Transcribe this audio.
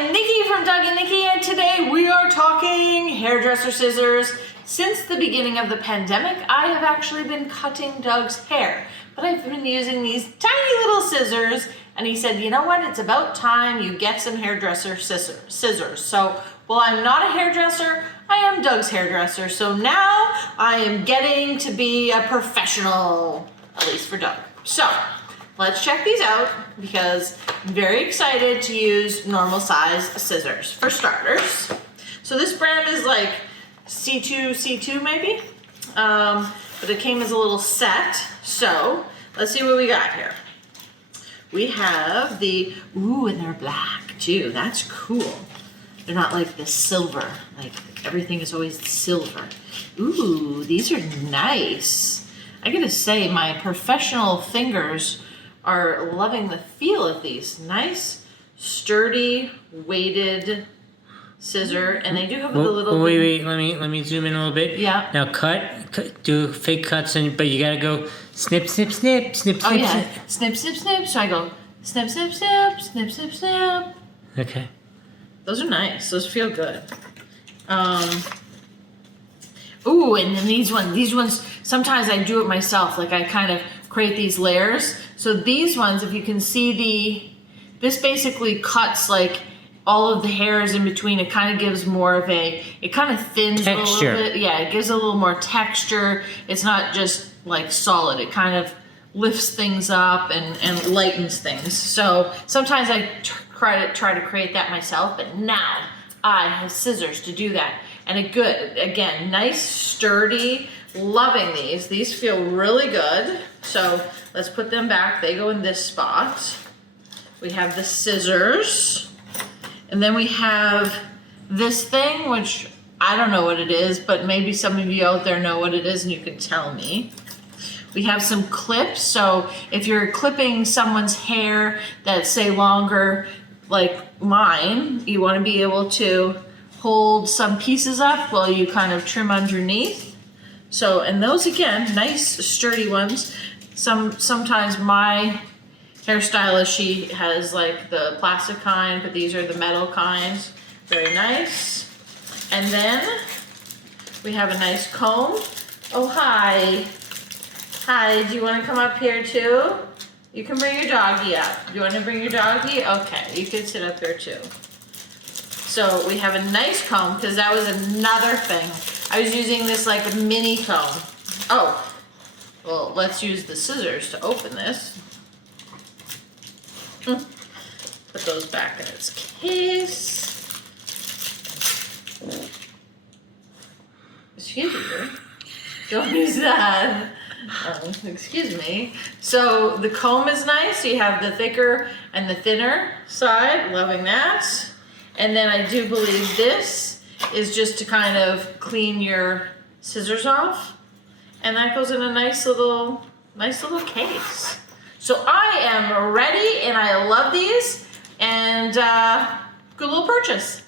am Nikki from Doug and Nikki, and today we are talking hairdresser scissors. Since the beginning of the pandemic, I have actually been cutting Doug's hair, but I've been using these tiny little scissors, and he said, you know what, it's about time you get some hairdresser scissors. So, while I'm not a hairdresser, I am Doug's hairdresser, so now I am getting to be a professional, at least for Doug. So, let's check these out because I'm very excited to use normal size scissors for starters. So this brand is like CIICII maybe, but it came as a little set. So let's see what we got here. We have the, ooh, and they're black too. That's cool. They're not like the silver, like everything is always silver. Ooh, these are nice. I gotta say, my professional fingers are loving the feel of these. Nice, sturdy, weighted scissor, and they do have a little. Wait, let me zoom in a little bit. Yeah. Now do fake cuts, but you gotta go snip, snip, snip, snip, Oh snip. yeah, snip, snip, snip. So I go snip, snip, snip, snip, snip, snip. Okay. Those are nice. Those feel good. Ooh, and then these ones, sometimes I do it myself. Like I kind of create these layers. So these ones, if you can see this basically cuts like all of the hairs in between. It kind of gives more of it kind of thins texture. A little bit. Yeah, it gives a little more texture. It's not just like solid. It kind of lifts things up and lightens things. So sometimes I try to create that myself, but now I have scissors to do that. And again, nice, sturdy, loving these. These feel really good. So let's put them back. They go in this spot. We have the scissors. And then we have this thing, which I don't know what it is, but maybe some of you out there know what it is and you can tell me. We have some clips. So if you're clipping someone's hair that's, say, longer, like mine, you want to be able to hold some pieces up while you kind of trim underneath. So, and those again, nice sturdy ones. Sometimes my hairstylist, she has like the plastic kind, but these are the metal kinds. Very nice. And then we have a nice comb. Oh, hi. Hi, do you want to come up here too? You can bring your doggy up. Do you want to bring your doggy? Okay, you can sit up here too. So we have a nice comb, because that was another thing. I was using this like a mini comb. Oh, well, let's use the scissors to open this. Put those back in its case. Excuse me. Don't use that. Excuse me. So the comb is nice. You have the thicker and the thinner side. Loving that. And then I do believe this is just to kind of clean your scissors off. And that goes in a nice little case. So I am ready and I love these, and good little purchase.